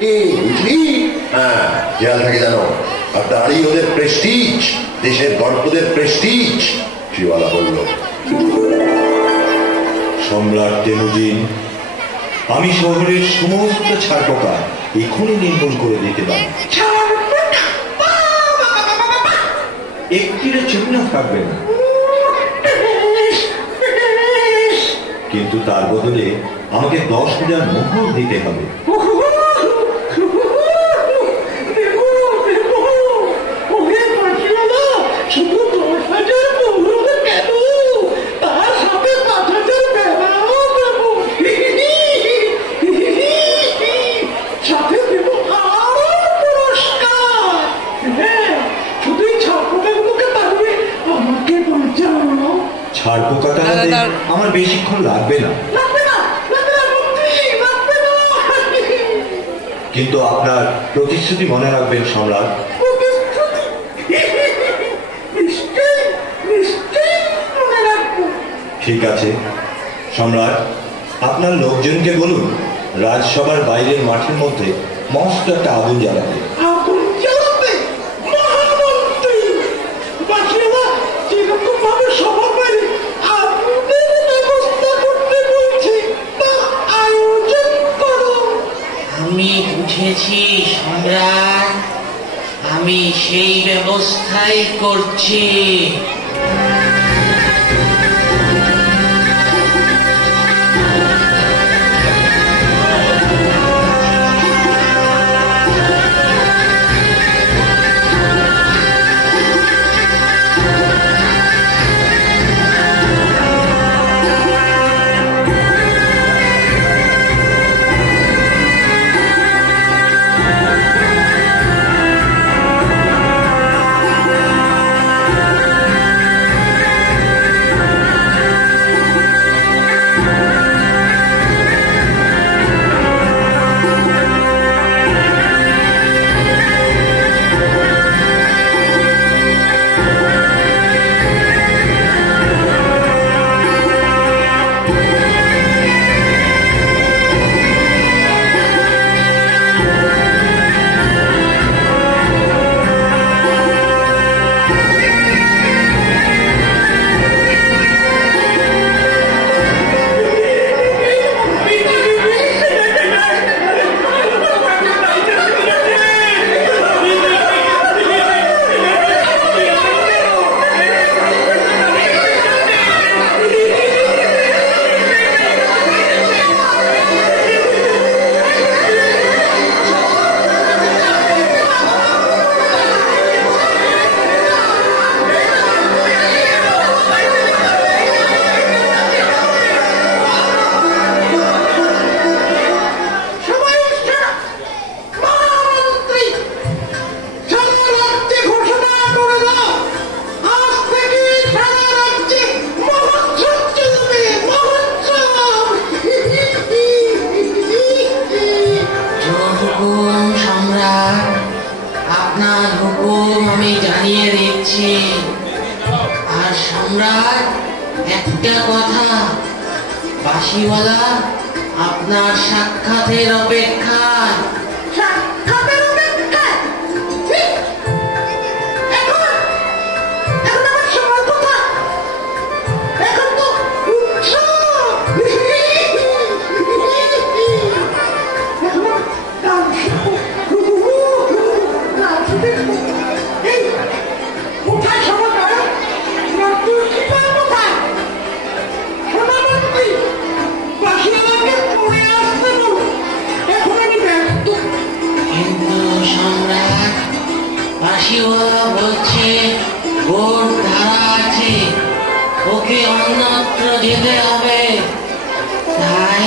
বুঝলি? হ্যাঁ, খেয়াল থাকে জানো। আর দাঁড়িয়ে ওদের প্রেস্টিজ, দেশের গর্বদের প্রেস্টিজ, শিওয়ালা বলল। সম্রাট তেমুজিন, আমি শহরের সমস্ত ছারপোকা এখনই নির্মূল করে দিতে পারি। একটিরও চিহ্ন থাকবে না, কিন্তু তার বদলে আমাকে 10,000 মোহর দিতে হবে। ছারপোকাটা আমার বেশিক্ষণ লাগবে না, কিন্তু আপনার প্রতিশ্রুতি মনে রাখবেন সম্রাট। ঠিক আছে সম্রাট, আপনার লোকজনকে বলুন রাজসভার বাইরের মাঠের মধ্যে মস্ত একটা আগুন জ্বালাবে। আমি বুঝেছি সম্রাট, আমি সেই ব্যবস্থাই করছি। বাঁশিওয়ালা আপনার সাক্ষাতের অপেক্ষায়। বাঁশিওয়ালা বলছে ওর ধারা আছে, ওকে অন্যত্র যেতে হবে, তাই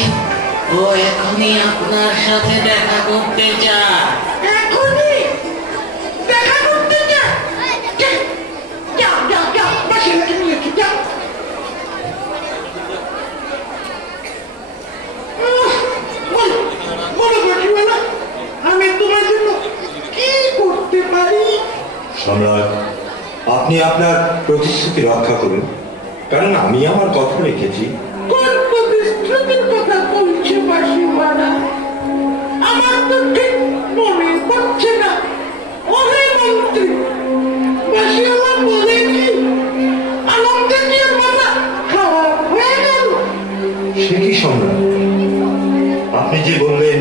ও এখনই আপনার সাথে দেখা করতে চায়। সম্রাট, আপনি আপনার প্রতিশ্রুতি রক্ষা করুন, কারণ আমি আমার কথা রেখেছি। কোন প্রতিশ্রুতির কথা বলছে বাঁশিওয়ালা? আমার তো ঠিক মন্ত্রী বেশি আমার বলে কি আনন্দে নিয়ে মাথা খারাপ হয়ে গেল। সে কি সম্রাট, আপনি যে বললেন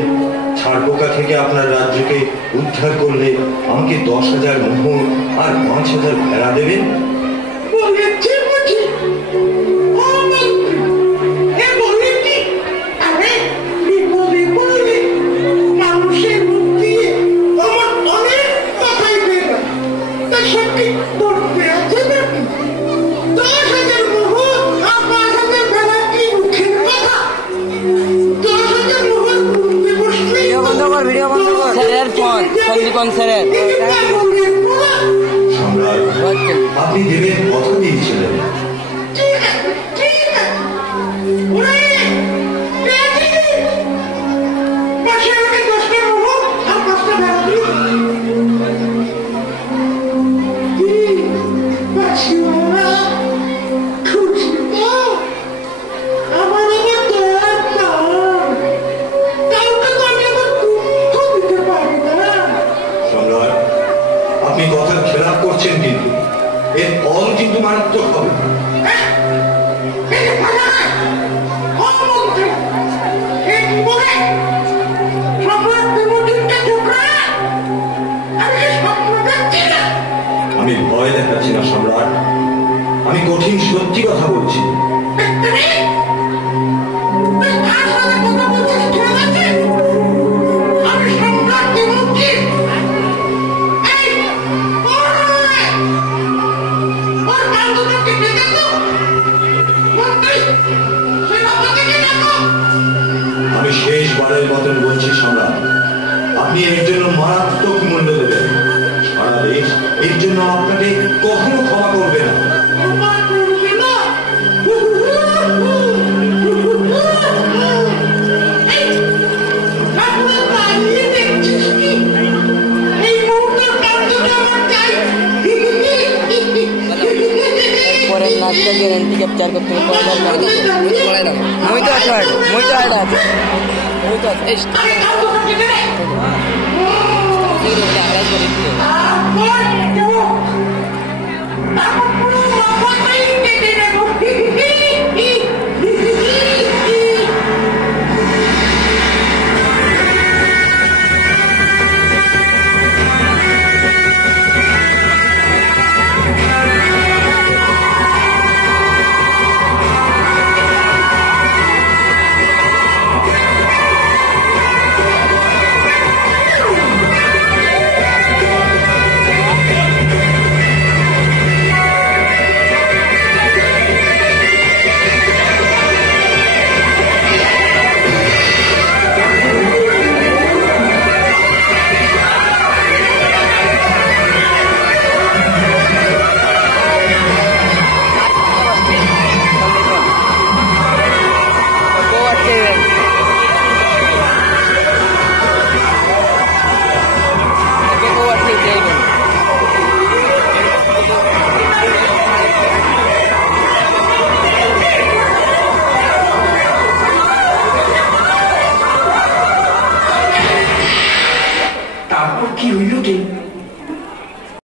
ছাড়পোকা থেকে আপনার রাজ্যকে উদ্ধার করলে আমাকে 10,000 মোহর আর 5,000 ভেড়া দেবেন? বলেছি বুঝি ও মন্ত্রী, এ বলে কি আরে বিপদে পড়লে মানুষের মুখ দিয়ে আমার অনেক কথাই বেরো, তার সঙ্গে করতে আছে নাকি? 10,000 মোহর আর 5,000 ভেড়া কি মুখের কথা? 10,000 মোহর করতে বসলে ভিডিও বন্ধ কর স্যারের ফোন সন্দীপন স্যারের। সম্রাট, আপনি দেবেন কথা দিয়েছিলেন। ঠিক আছে, ঠিক আছে। ওরে, পেয়েছি। পাশে আমাকে 10টা মোহর আর 5টা ভেড়া দিল। কি, বাসিওয়ালা, খুশি তো? আমার আবার দয়ার টান। কাউকে তো আমি আবার দুঃখ দিতে পারি না। সম্রাট, আপনি কথার খেলাপ করছেন, কিন্তু এর ফল কিন্তু মারাত্মক হবে। আমি ভয় দেখাচ্ছি না সম্রাট, আমি কঠিন সত্যি কথা বলছি। আমি শেষবারের মতন বলছি সম্রাট, আপনি এর জন্য মারাত্মক মূল্য দেবেন। সারা দেশ এর জন্য আপনাকে কখনো ক্ষমা করবে না। পরের নাচটা গ্যারেন্টি ক্যাপচার করতে হবে। মই তো আছে